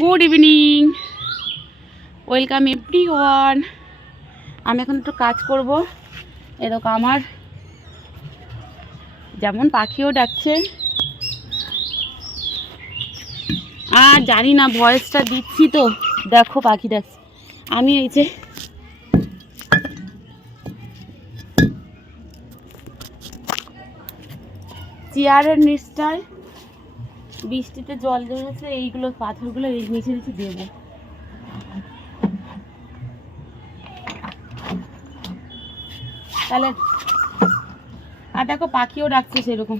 Good evening welcome everyone আমি এখন একটু কাজ করব। এরকম আমার যেমন পাখিও ডাকছে। আর জানি না ভয়েসটা দিচ্ছি তো। দেখো পাখি ডাকছে। আমি এই যে চেয়ারের নিচটায় বৃষ্টিতে জল জমেছে, এইগুলো পাথরগুলো এই নিচে নিচে দেবো। তাহলে আর দেখো পাখিও ডাকছে সেরকম।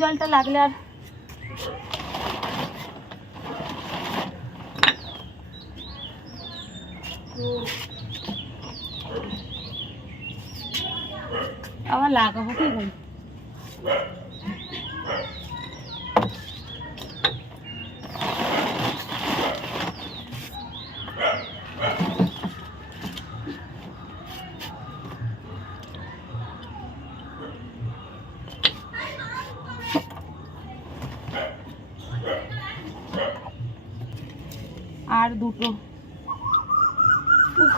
জলটা লাগলে আর আবার লাগাবো কি আর দুটো উফ।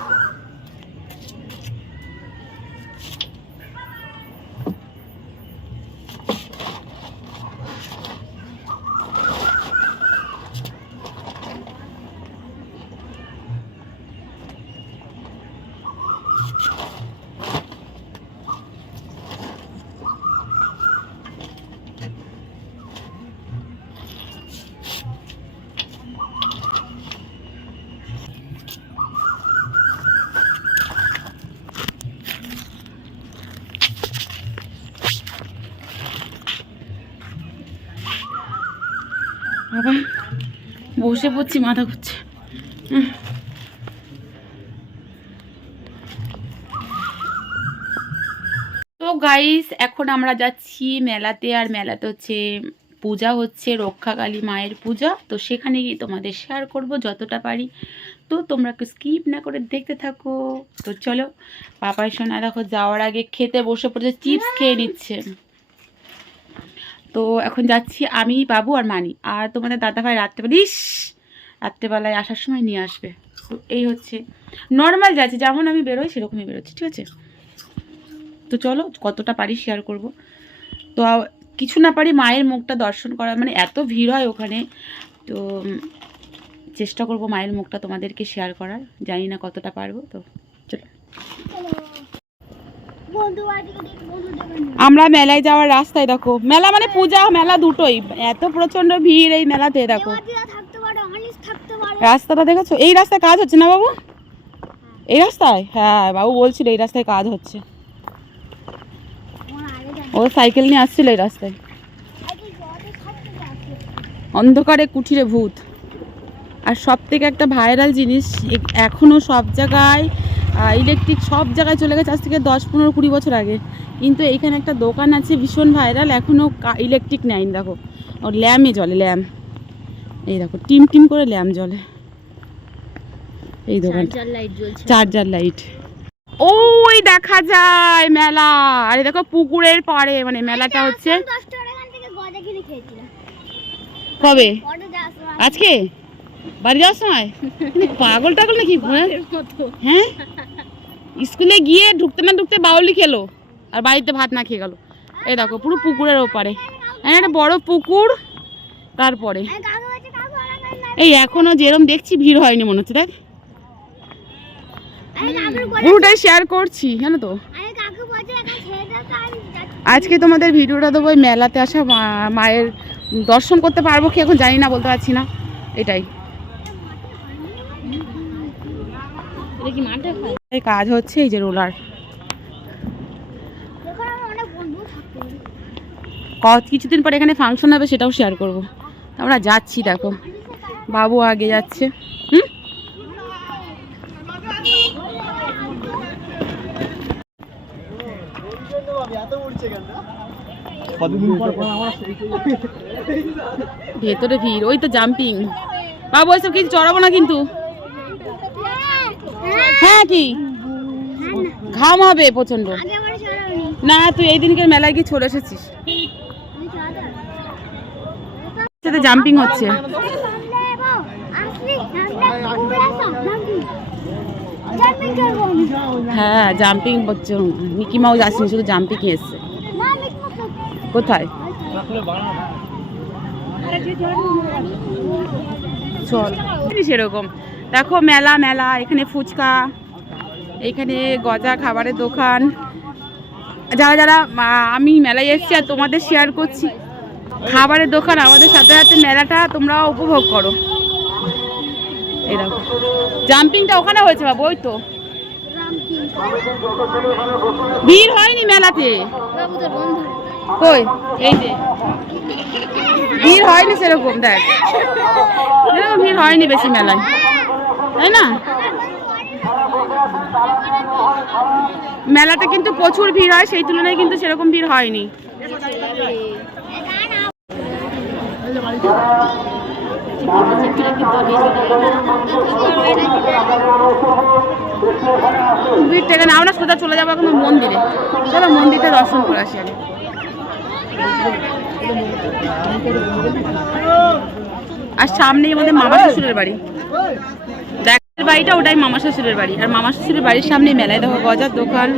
বাবা বসে পড়ছি, মাথা ঘুরছে। তো গাইস এখন আমরা যাচ্ছি মেলাতে, আর মেলাতে হচ্ছে পূজা হচ্ছে রক্ষাকালী মায়ের পূজা। তো সেখানে গিয়ে তোমাদের শেয়ার করব যতটা পারি। তো তোমরা একটু স্কিপ না করে দেখতে থাকো। তো চলো, পাপাই সোনা দেখো যাওয়ার আগে খেতে বসে পড়েছে চিপস খেয়ে নিচ্ছে। তো এখন যাচ্ছি আমি, বাবু আর মানি। আর তোমাদের দাদাভাই রাত্রেবেলা, ইস, রাত্রেবেলায় আসার সময় নিয়ে আসবে। তো এই হচ্ছে। নর্মাল যাচ্ছে, যেমন আমি বেরোই, সেরকমই বেরোচ্ছি, ঠিক আছে? তো চলো, কতটা পারি শেয়ার করব। তো কিছু না পারি, মায়ের মুখটা দর্শন করা মানে এত ভিড় হয় ওখানে। তো চেষ্টা করব মায়ের মুখটা তোমাদেরকে শেয়ার করার। জানি না কতটা পারব, তো চলো বন্ধু আজকে দেখি বন্ধু দেবেন আমরা মেলায় যাওয়ার রাস্তায় দেখো। মেলা মানে পূজা, মেলা দুটোই। এত প্রচণ্ড ভিড় এই মেলাতে, দেখো। রাস্তাটা দেখেছ? এই রাস্তায় কাজ হচ্ছে না বাবু? এই রাস্তায়? হ্যাঁ বাবু বলছিল এই রাস্তায় কাজ হচ্ছে। ও সাইকেল নিয়ে আসছিল এই রাস্তায়। অন্ধকারে কুঠিরে ভূত। আর সব থেকে একটা ভাইরাল জিনিস, এ- এখনও সব জায়গায় ইলেকট্রিক সব জায়গায় চলে গেছে। আজ থেকে দশ পনেরো কুড়ি বছর আগে। কিন্তু এইখানে একটা দোকান আছে ভীষণ ভাইরাল এখনও ইলেকট্রিক নেয়নি দেখো। ও ল্যাম্পে জ্বলে ল্যাম্প এই দেখো টিম টিম করে ল্যাম্প জ্বলে। এই দোকান চার্জার লাইট ওই দেখা যায় মেলা। আরে দেখো পুকুরের পাড়ে মানে মেলাটা হচ্ছে। কবে? আজকে বাড়ি যাওয়ার সময়। পাগল টাগল নাকি? হ্যাঁ? স্কুলে গিয়ে ঢুকতে না ঢুকতে বাউলি খেলো, আর বাড়িতে ভাত না খেয়ে গেলো। এই দেখো, পুরো পুকুরের ওপারে। হ্যাঁ একটা বড় পুকুর, তারপরে। এই এখনও যেরম দেখছি, ভিড় হয়নি মনে হচ্ছে, দেখ। পুরোটাই শেয়ার করছি, জানো তো। আজকে তোমাদের ভিডিওটা দেবো ওই মেলাতে আসা মায়ের দর্শন করতে পারব কি এখন জানি না, বলতে পারছি না। এটাই। মাঠে? এই কাজ হচ্ছে এই যে রোলার। কত কিছুদিন পরে এখানে ফাংশন হবে সেটাও শেয়ার করব। আমরা যাচ্ছি দেখো। বাবু আগে যাচ্ছে। হুম? ভেতরে ভিড় ওই তো জাম্পিং বাবু ওইসব কিছু চড়াবো না কিন্তু। হ্যাঁ কি? ঘাম হবে প্রচণ্ড না, তুই এই দিনকে মেলায় গিয়ে চলে এসেছিস। সাথে জাম্পিং হচ্ছে। হ্যাঁ জাম্পিং হচ্ছে। মিকি মাউস আসেনি, শুধু জাম্পিং এসছে। কোথায়? চল। সেরকম দেখো মেলা মেলা, এখানে ফুচকা, এখানে গজা খাবারের দোকান। যারা যারা আমি মেলায় এসেছি আর তোমাদের শেয়ার করছি, খাবারের দোকান আমাদের সাথে সাথে মেলাটা তোমরা উপভোগ করো। এরকম জাম্পিংটা ওখানে হয়েছে বাবু, ওই তো। ভিড় হয়নি মেলাতে? কই? এই যে। ভিড় হয়নি সেরকম, দেখ। ভিড় হয়নি বেশি মেলায়। তাই না? মেলাতে কিন্তু প্রচুর ভিড় হয়, সেই তুলনায় কিন্তু সেরকম ভিড় হয়নি। ভিড় থেকে না আমরা সোজা চলে যাব এখন মন্দিরে। চলো মন্দিরে দর্শন করে আসি আগে আর সামনেই আমাদের মামা শ্বশুরের বাড়ি। দেখার বাড়িটা ওটাই মামা শ্বশুরের বাড়ি। আর মামা শ্বশুরের বাড়ির সামনেই মেলায় দেখো গজার দোকান।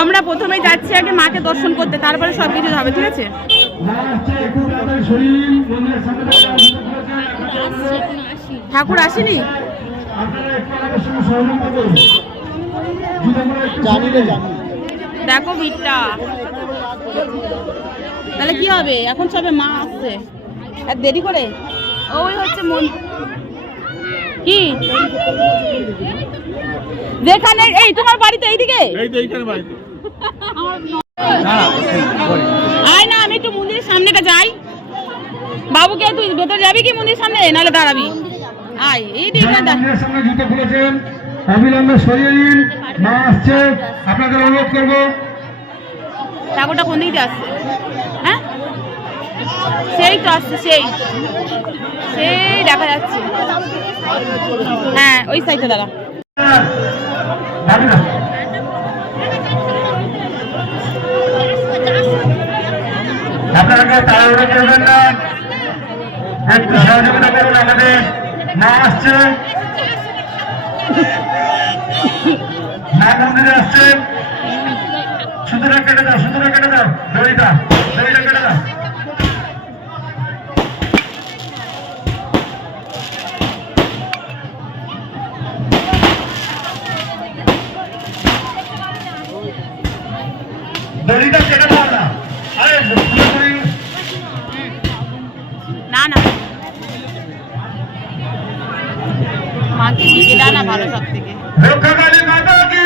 আমরা প্রথমেই যাচ্ছি আগে মাকে দর্শন করতে তারপরে সব কিছু হবে ঠিক আছে? ঠাকুর আসেনি? দেখো ভিড়টা। তাহলে কি হবে? এখন সবে মা আসছে। আর দেরি করে? ওই হচ্ছে মন। কি? যেখানে এই তোমার বাড়িতে এইদিকে? এই তো এইখানে বাড়ি আয় না আমি একটু মন্দিরের সামনেটা যাই। বাবুকে তুই ভেতরে যাবি কি মন্দিরের সামনে? নাহলে দাঁড়াবি। আয় এই সামনে জুতো খুলেছেন অবিলম্বে সরিয়ে নিন। মা আসছে। আপনাদের অনুরোধ করব। ঠাকুরটা কোন দিকে আসছে? সেই তো আসছে সেই। সেই দেখা যাচ্ছে। হ্যাঁ ওই সাইডে দাঁড়া আপনারা না। মা আসছে। কেটে দাও, সুতরাং কেটে দাও। দড়িটা দড়িটা কেটে দাও। দড়িটা কেটে দাও না আরে পুরোপুরি না না মাকে দিকে দানা ভালো সব থেকে রক্ষাকালী মাতা কি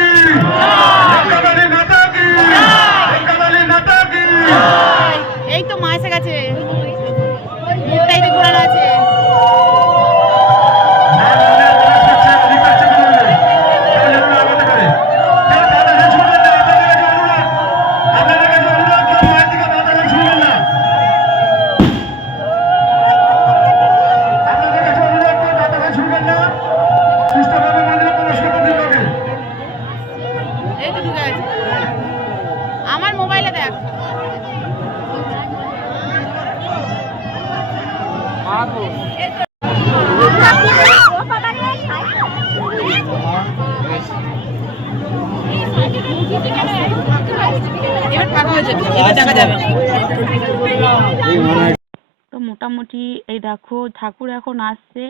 তো মোটামুটি এই দেখো, ঠাকুর এখন আসছে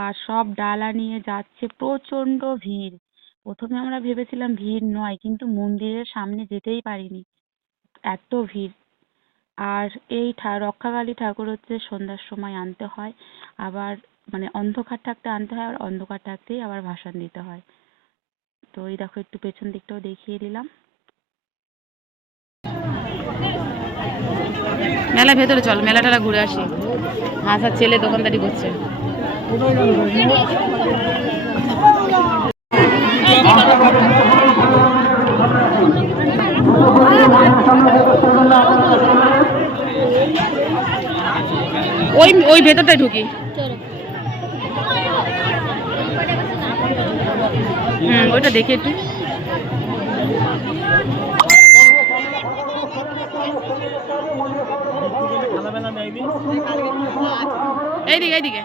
আর সব ডালা নিয়ে যাচ্ছে প্রচণ্ড ভিড়। প্রথমে আমরা ভেবেছিলাম ভিড় নয়, কিন্তু মন্দিরের সামনে যেতেই পারিনি, এত ভিড়। আর এই রক্ষাকালী ঠাকুর হচ্ছে সন্ধ্যার সময় আনতে হয়, আবার মানে অন্ধকার থাকতে আনতে হয়, আর অন্ধকার থাকতেই আবার ভাসান দিতে হয়। তো এই দেখো, একটু পেছন দিকটাও দেখিয়ে দিলাম। মেলা ভেতরে চল মেলা টেলা ঘুরে আসি। মাছার ছেলে দোকানদারি করছে। ওই ওই ভেতরটাই ঢুকি। হুম, ওইটা দেখে একটু। এইদিকে এইদিকে।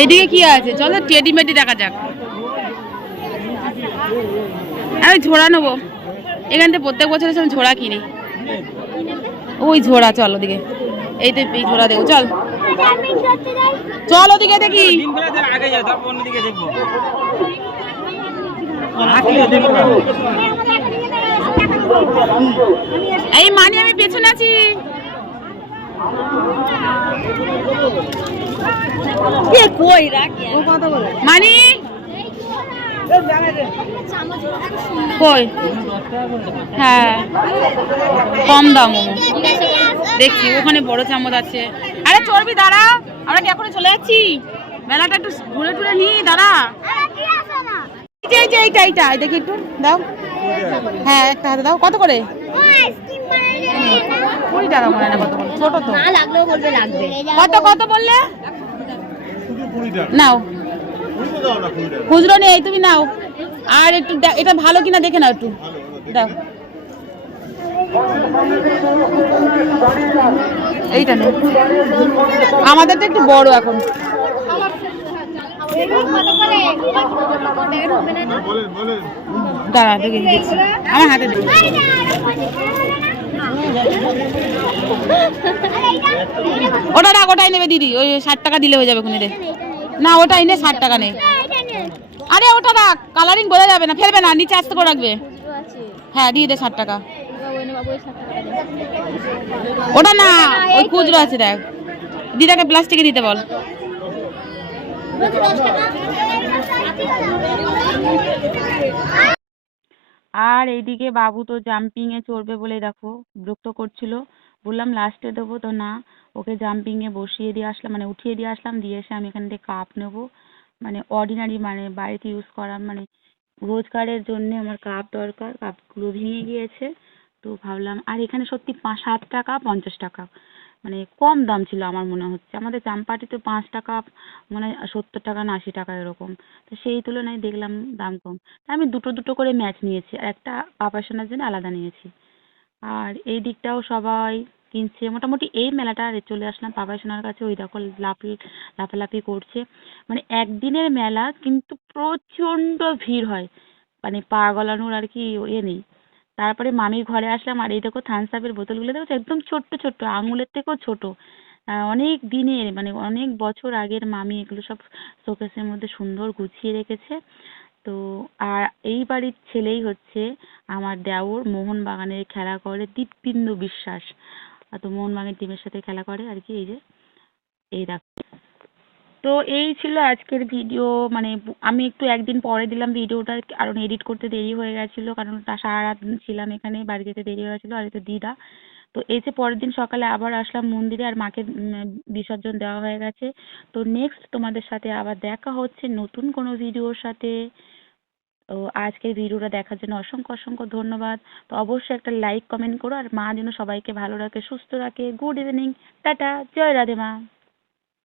এইদিকে কি আছে? চলো, টেডি মেডি দেখা যাক। আমি ঝোড়া নেব। এখান থেকে প্রত্যেক বছরের আমি ঝোড়া কিনি। ওই ঝোড়া, চল ওদিকে এই তো এই ঝোড়া দেবো চল। চল ওদিকে দেখি। এই মানি, আমি পেছনে আছি। মানি কই? হ্যাঁ। কম দাম। দেখছি ওখানে বড় চামচ আছে। আরে চর্বি দাঁড়া। আমরা কি এখনই চলে যাচ্ছি? মেলাটা একটু ঘুরে টুরে নি দাঁড়া। আরে কি আসো না এই যে, এইটা এইটা। এই দেখি একটু দাও। হ্যাঁ একটা হাতে দাও। কত করে? ও না কুড়ি টাকা মনে হয় না কত ছোট তো। না লাগলেও বলবে লাগবে। কত কত বললে? নাও। খুচরো নেই তুমি নাও। আর একটু এটা ভালো কিনা দেখে নাও একটু। দাও। এইটা নে। আমাদেরটা একটু বড় এখন। দাঁড়া, দেখি আমার হাতে দেখি। ওটা রাখ, ওটাই নেবে দিদি। ওই ষাট টাকা দিলে হয়ে যাবে কোনে দে। না ওটাই নে ষাট টাকা নেই আরে, ওটা রাখ কালারিং বোঝা যাবে না, ফেলবে না, নিচে আস্তে করে রাখবে। হ্যাঁ দিয়ে দে ষাট টাকা। এনে ওটা না, ওই খুচরো আছে, দেখ। দিদাকে প্লাস্টিকে দিতে বল। বলছি 10 টাকা আর এইদিকে বাবু তো জাম্পিংয়ে চড়বে বলে দেখো, বিরক্ত করছিল। বললাম লাস্টে দেবো তো না। ওকে জাম্পিং এ বসিয়ে দিয়ে আসলাম মানে উঠিয়ে দিয়ে আসলাম, দিয়ে এসে আমি এখান থেকে কাপ নেব। মানে অর্ডিনারি মানে বাড়িতে ইউজ করা মানে রোজগারের জন্য আমার কাপ দরকার কাপগুলো ভেঙে গিয়েছে। তো ভাবলাম, আর এখানে সত্যি পাঁচ, সাত টাকা, পঞ্চাশ টাকা। মানে কম দাম ছিল আমার মনে হচ্ছে। আমাদের জামপাটিতে পাঁচ টাকা মানে সত্তর টাকা না আশি টাকা এরকম। তো সেই তুলনায় দেখলাম দাম কম। আমি দুটো দুটো করে ম্যাচ নিয়েছি। একটা পাপাসোনার জন্য আলাদা নিয়েছি। আর এই দিকটাও সবাই কিনছে। মোটামুটি এই মেলাটা চলে আসলাম। বাবাই সোনার কাছে ওই দেখো লাফ, লাফালাফি করছে। মানে একদিনের মেলা কিন্তু প্রচণ্ড ভিড় হয়। মানে পা গলানোর আর কি ইয়ে নেই। তারপরে মামির ঘরে আসলাম আর এই দেখো থামস আপের বোতলগুলো দেখো একদম ছোট্ট ছোট্ট, আঙুলের থেকেও ছোট। অনেক দিনের মানে অনেক বছর আগের মামি এগুলো সব শোকেসের মধ্যে সুন্দর গুছিয়ে রেখেছে। তো আর এই বাড়ির ছেলেই হচ্ছে আমার দেওর, মোহনবাগানের খেলা করে দীপবিন্দু বিশ্বাস। তো মোহনবাগান টিমের সাথে খেলা করে আর কি, এই যে, এই দেখো। তো এই ছিল আজকের ভিডিও মানে আমি একটু একদিন পরে দিলাম ভিডিওটা কারণ এডিট করতে দেরি হয়ে গেছিল, কারণ তা সারা ছিলাম এখানে, বাড়ি যেতে দেরি হয়ে গেছিল, আর এই দিদা। তো এসে পরের দিন সকালে আবার আসলাম মন্দিরে, আর মাকে বিসর্জন দেওয়া হয়ে গেছে। তো নেক্সট তোমাদের সাথে আবার দেখা হচ্ছে নতুন কোনো ভিডিওর সাথে। তো আজকের ভিডিওটা দেখার জন্য অসংখ্য অসংখ্য ধন্যবাদ। তো অবশ্যই একটা লাইক কমেন্ট করো, আর মা যেন সবাইকে ভালো রাখে, সুস্থ রাখে। গুড ইভিনিং টাটা, জয় রাধে মা।